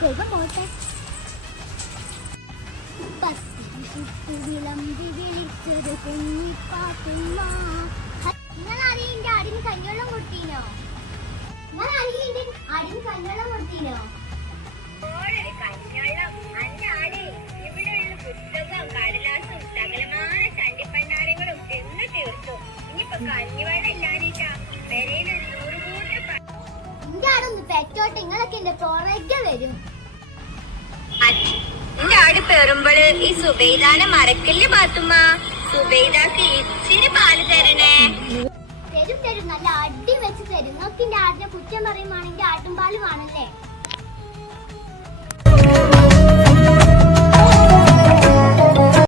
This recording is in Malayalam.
വേഗം പോട്ടെ. വിളമ്പി വിളിച്ചൊരു കുഞ്ഞിപ്പാത്തുമ്മ. നിങ്ങളാരെയും എന്റെ ആടിന് കഞ്ഞവെള്ളം കൊടുത്തീനോ? നിങ്ങളാരെയും എന്റെ ആടിന് കഞ്ഞവെള്ളം കൊടുത്തീനോ? കഞ്ഞവെള്ളം അന്റെ ആടി ഇവിടെയുള്ള പുസ്തകവും കടലാസും സകലമായ ചണ്ടിപ്പണ്ടാരങ്ങളും എന്ന് തീർത്തു. ഇനിയിപ്പൊ കഞ്ഞിവെള്ളം ഇല്ലാതിട്ടാ പെരയിലൊരു 100 കൂട്ടം. എന്റെ ആടൊന്ന് പെറ്റോട്ടെ, നിങ്ങളൊക്കെ എന്റെ പുറകെ വരും. എന്റെ ആട് പെറുമ്പോള് ഈ സുബൈദാനെ മറക്കല്ലേ പാത്തുമ്മ. സുബൈദാക്ക് ഇച്ചിരി പാല് തരണേ. തരും തരും, നല്ല അടി വെച്ച് തരും. നോക്കി എന്റെ ആടിനെ കുറ്റം പറയുവാണെങ്കിൽ ആട്ടുംപാല് വേണല്ലേ.